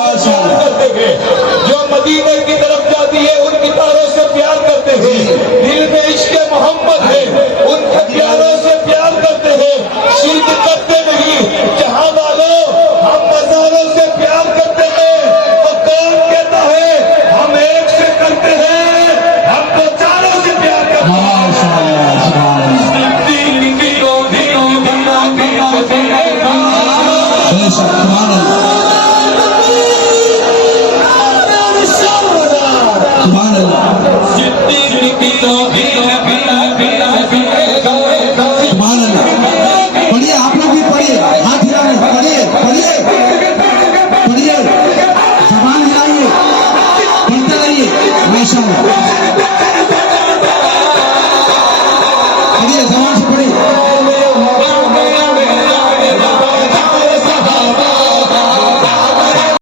پیار کرتے ہیں، جو مدینے کی طرف جاتی ہے ان کی تاروں سے پیار کرتے ہیں، دل میں عشق محمد ہے ان کے پیاروں سے پیار کرتے ہیں، شرک کرتے نہیں، جہاں والوں ہم مزاروں سے پیار کرتے ہیں، تو کون کہتا ہے ہم ایک سے کرتے ہیں، ہم تو چاروں سے پیار کرتے ہیں۔ پڑھیے آپ لوگ بھی پڑھیے، ہاتھ ہلانے، پڑھیے پڑھیے پڑھیے، زبان ہلائیے، پڑھتے رہیے، ماشاء اللہ۔